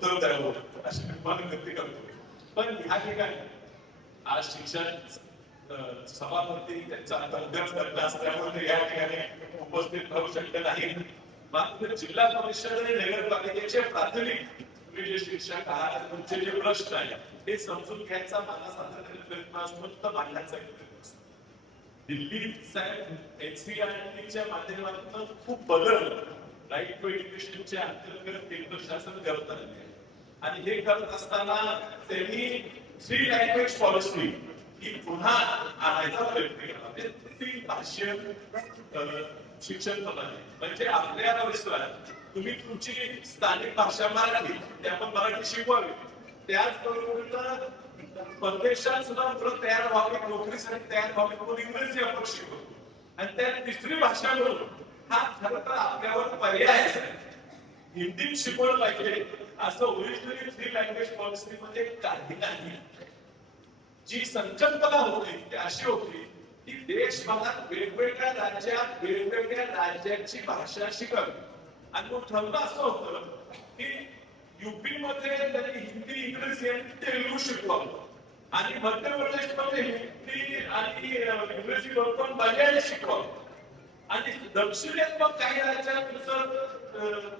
उत्तर द्यावं अशी निर्माण व्यक्ती करतो. पण ह्या ठिकाणी आज शिक्षण सभापती त्यांचा आता उद्याच करता असल्यामुळे या ठिकाणी उपस्थित राहू शकत नाही. मात्र जिल्हा परिषद आणि नगरपालिकेचे प्राथमिक तुम्ही जे शिक्षक आहात तुमचे जे प्रश्न आहेत हे समजून घ्यायचा मला सातत्याने प्रयत्न असतो तर मांडण्याचा प्रयत्न असतो. दिल्ली साहेब एनसीईआरटीच्या माध्यमातून खूप बदल राईट टू एज्युकेशनच्या अंतर्गत केंद्र शासन करत आहे आणि हे करत असताना त्यांनी 3 लँग्वेज पॉलिसी ही पुन्हा आणायचा प्रयत्न केला. म्हणजे 3 भाषीय शिक्षण प्रणाली म्हणजे आपल्या परिसरात तुम्ही तुमची स्थानिक भाषा मराठी ते आपण मराठी शिकवावी, त्याचबरोबर परदेशात सुद्धा मुलं तयार व्हावी, नोकरीसाठी तयार व्हावी म्हणून इंग्रजी आपण शिकवतो आणि त्या 3री भाषा म्हणून हा खरं तर आपल्यावर पर्याय आहे. हिंदीत शिकवलं पाहिजे असं ओरिजिनली 3 लँग्वेज पॉलिसी मध्ये काही नाही. जी संकल्पना होती ती अशी होती की देशभरात वेगवेगळ्या राज्यात वेगवेगळ्या राज्याची भाषा शिकावी आणि मग ठरलं असं होतं की युपी मध्ये त्यांनी हिंदी इंग्रजी आणि तेलुगू शिकवावं आणि मध्य प्रदेशमध्ये हिंदी आणि इंग्रजी बरोबर मल्याळी शिकवावं आणि दक्षिणेत मग काही राज्यात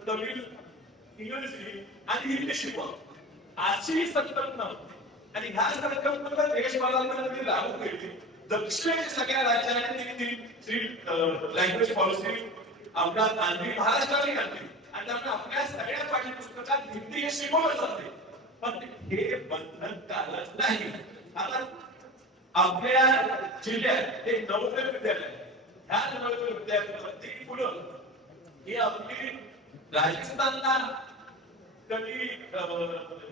तमिळ इंग्रजी आणि हिंदी शिकवावं अशी संकल्पना होती. आणि ह्या संकल्पना देशभरामध्ये लागू केली. दक्षिणेच्या सगळ्या राज्यांनी 3 लँग्वेज पॉलिसी अंमलात आणली, महाराष्ट्राने आणली आणि त्यामुळे आपल्या सगळ्या पाठ्यपुस्तकात हिंदी हे शिकवलं जाते. पण हे बंधनकारक नाही. आता आपल्या जिल्ह्यात एक नवोदय विद्यालय, ह्या नवोदय विद्यालयामध्ये मुलं ही आपली राजस्थानला कधी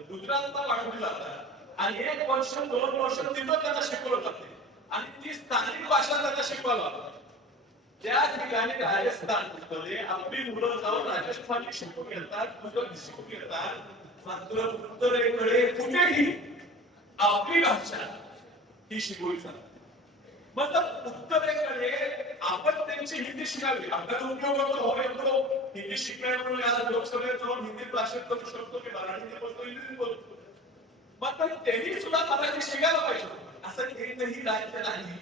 गुजरातला पाठवली जातात आणि 1 वर्ष 2 वर्ष तिथं त्यांना शिकवलं जाते आणि ती स्थानिक भाषा त्यांना शिकवायला. त्या ठिकाणी राजस्थानमध्ये आपली मुलं जाऊन राजस्थानी शिकून येतात, गुजराती शिकून येतात, मात्र उत्तरेकडे कुठेही आपली भाषा ही शिकवली जाते. मतलब उत्तरेकडे आपण त्यांची हिंदी शिकावी. आपल्याला उपयोग होतो हिंदी शिकण्यामुळे आज लोकसभेत जाऊन हिंदी भाषेत करू शकतो की मराठी बोलतो इंग्रजी बोलतो. मग त्यांनी सुद्धा मराठी शिकायला पाहिजे. असं एकही राज्य नाही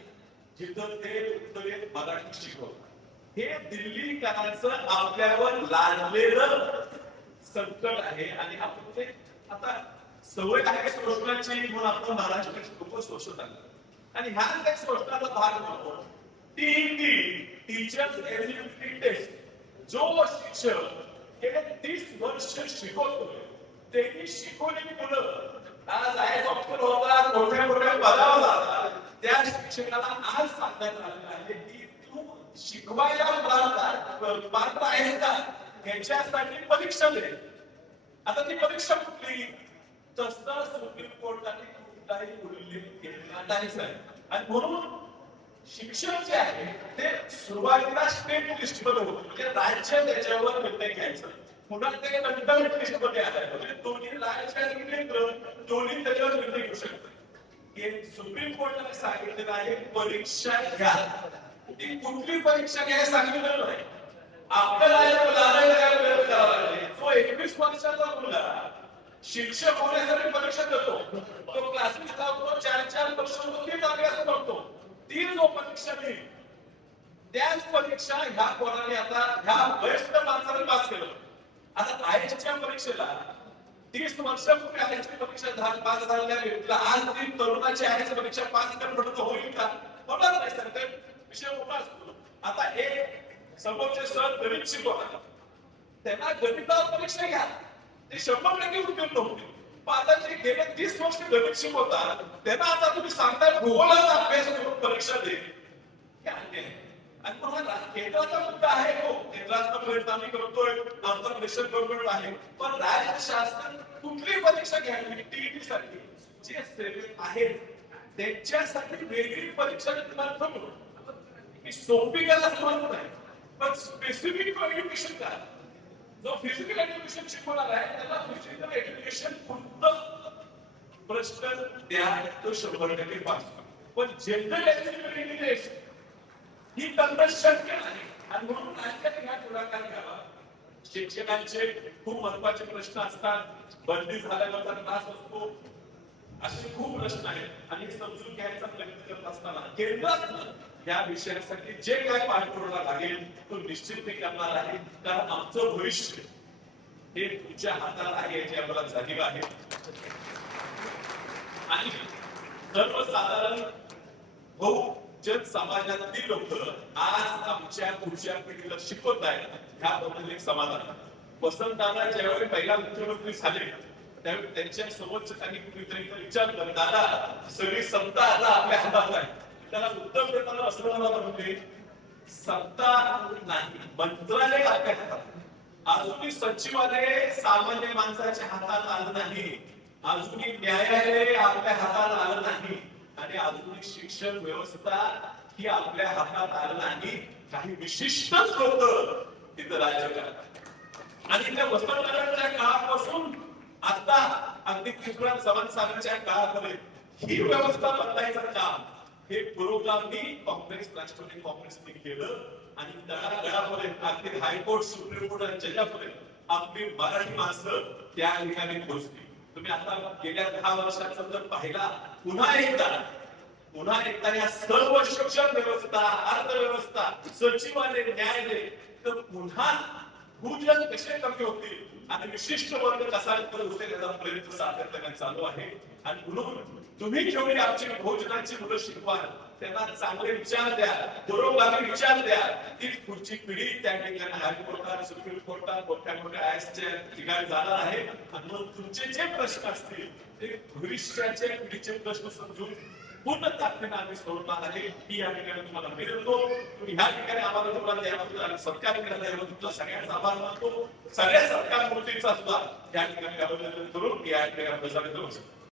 जिथं ते उत्तरेत मराठी शिकवतात. हे दिल्लीकरांचं आपल्यावर लादलेलं संकट आहे आणि आपण ते आता सवय आहे शोषणाची म्हणून आपण महाराष्ट्राची लोक शोषत आले आणि ह्या त्या शोषणाचा भाग म्हणतो टीचर्स एलिजिबिलिटी टेस्ट. जो शिक्षक गेले 30 वर्ष शिकवतोय त्यांनी शिकवलेली मुलं आज आयएस ऑफिसर होतात, मोठ्या मोठ्या पदावर जातात. त्या शिक्षकाला आज सांगण्यात आलेलं आहे की तू शिकवायला पात्र आहेस का याच्यासाठी परीक्षा दे. आता ती परीक्षा कुठली तसं सुप्रीम कोर्टाने कुठलाही उल्लेख केलेला नाही साहेब. आणि म्हणून शिक्षण जे आहे ते सुरुवातीला स्टेट लिस्ट मध्ये होतं म्हणजे राज्य त्याच्यावर निर्णय घ्यायचा. पुन्हा ते कंटेंट लिस्ट मध्ये आलं म्हणजे दोन्ही राज्य आणि केंद्र दोन्ही त्याच्यावर निर्णय घेऊ शकतात. सुप्रीम कोर्टाने सांगितलेलं आहे परीक्षा घ्या. ती कुठली परीक्षा घ्यायला सांगितलेलं नाही. आपल्याला जो 21 वर्षाचा मुलगा शिक्षक होण्यासाठी परीक्षा देतो तो क्लासेस लावतो 4 वर्ष तीच अभ्यास करतो ती जो परीक्षा देईल त्याच परीक्षा ह्या पोराने आता ह्या वयस्क माणसाने पास केलं. आता आयएसच्या परीक्षेला 30 वर्षापूर्वी आयएसची परीक्षा पास झालेल्या व्यक्तीला आज ती तरुणाची आयएस परीक्षा पास करणं होईल का? होणार नाही सर. ते विषय मोठा असतो. आता एक समोरचे सर गणित शिकवतात त्यांना गणितावर परीक्षा घ्या ते 100% उत्तीर्ण होतील. आता जे गेले 30 वर्ष गणित शिकवतात त्यांना आता तुम्ही सांगताय भूगोलाचा अभ्यास करून परीक्षा दे. आणि मला केंद्राचा मुद्दा आहे हो केंद्राचा प्रयत्न आम्ही करतोय आमचा प्रेशर गव्हर्नमेंट आहे पण राज्य शासन कुठली परीक्षा घ्यावी टीईटी साठी जे सेवेत आहेत त्यांच्यासाठी वेगळी परीक्षा निर्माण करू सोपी करायला सुरुवात नाही पण स्पेसिफिक एज्युकेशन काय जो फिजिकल एज्युकेशन शिकवणार आहे त्याला फिजिकल एज्युकेशन फक्त प्रश्न द्या तो 100% पास. पण जनरल एज्युकेशन ही तंत्र शक्य नाही आणि म्हणून राज्याने ह्या पुढाकार घ्यावा. शिक्षकांचे खूप महत्वाचे प्रश्न असतात, बदली झाल्यानंतर त्रास असतो, असे खूप प्रश्न आहेत आणि समजून घ्यायचा प्रयत्न करत असताना केंद्रात या विषयासाठी जे काय पाठपुरावा लागेल तो निश्चित मी करणार आहे, कारण आमचं भविष्य हे तुमच्या हातात आहे याची आम्हाला जाणीव आहे. आणि सर्वसाधारण बहुजन समाजातील लोक आज आमच्या पुढच्या पिढीला शिकवत आहेत, ह्याबद्दल एक समाधान. वसंतदादा ज्यावेळी पहिला मुख्यमंत्री झाले त्यावेळी त्यांच्या समोरच त्यांनी कुणीतरी विचारलं, दादा सगळी सत्ता आता आपल्या हातात आहे. त्याला उत्तर देताना वसंतदादा म्हणते, सत्ता नाही, मंत्रालय आपल्या हातात. अजूनही सचिवालय सामान्य माणसाच्या हातात आलं नाही, अजूनही न्यायालय आपल्या हातात आलं नाही, आणि अजूनही शिक्षण व्यवस्था ही आपल्या हातात आलं नाही. काही विशिष्टच लोक तिथं राज्य करतात. आणि त्या वसंतदादांच्या काळापासून आता अगदी कृष्णराज सावंतसाहेबांच्या काळामध्ये ही व्यवस्था बदलायचं काम हे पुरोगामी काँग्रेस, राष्ट्रवादी काँग्रेसने केलं. आणि तळागाळामध्ये अगदी हायकोर्ट, सुप्रीम कोर्ट आणि जगापर्यंत आपली मराठी माणसं त्या ठिकाणी पोहोचली. तुम्ही आता गेल्या 10 वर्षाचा जर पाहिला, पुन्हा एकदा या सर्व शिक्षण व्यवस्था, अर्थव्यवस्था, सचिवालय, न्यायालय तर पुन्हा भूजन कसे कमी होतील आणि विशिष्ट वर्ग कसा उचलेल याचा प्रयत्न सातत्याने चालू आहे. आणि म्हणून तुम्ही जेवढी आमची भोजनाची मुलं शिकवाल, त्यांना चांगले विचार द्या, पुरोगामी विचार द्या, ती पुढची पिढी त्या ठिकाणी हायकोर्टात, सुप्रीम कोर्टात, मोठ्या आयएसच्या ठिकाणी जाणार आहे. आणि मग तुमचे जे प्रश्न असतील ते भविष्याच्या पिढीचे प्रश्न समजून पूर्ण ताकदीने आम्ही सोडणार आहे. ही या ठिकाणी तुम्हाला मिळतो. तुम्ही ह्या ठिकाणी आम्हाला तुम्हाला द्यावं, सरकार करायला तुमचा सगळ्यांचा आभार मानतो. सगळ्या सरकार कृतीचा सुद्धा या ठिकाणी अभिनंदन करून या ठिकाणी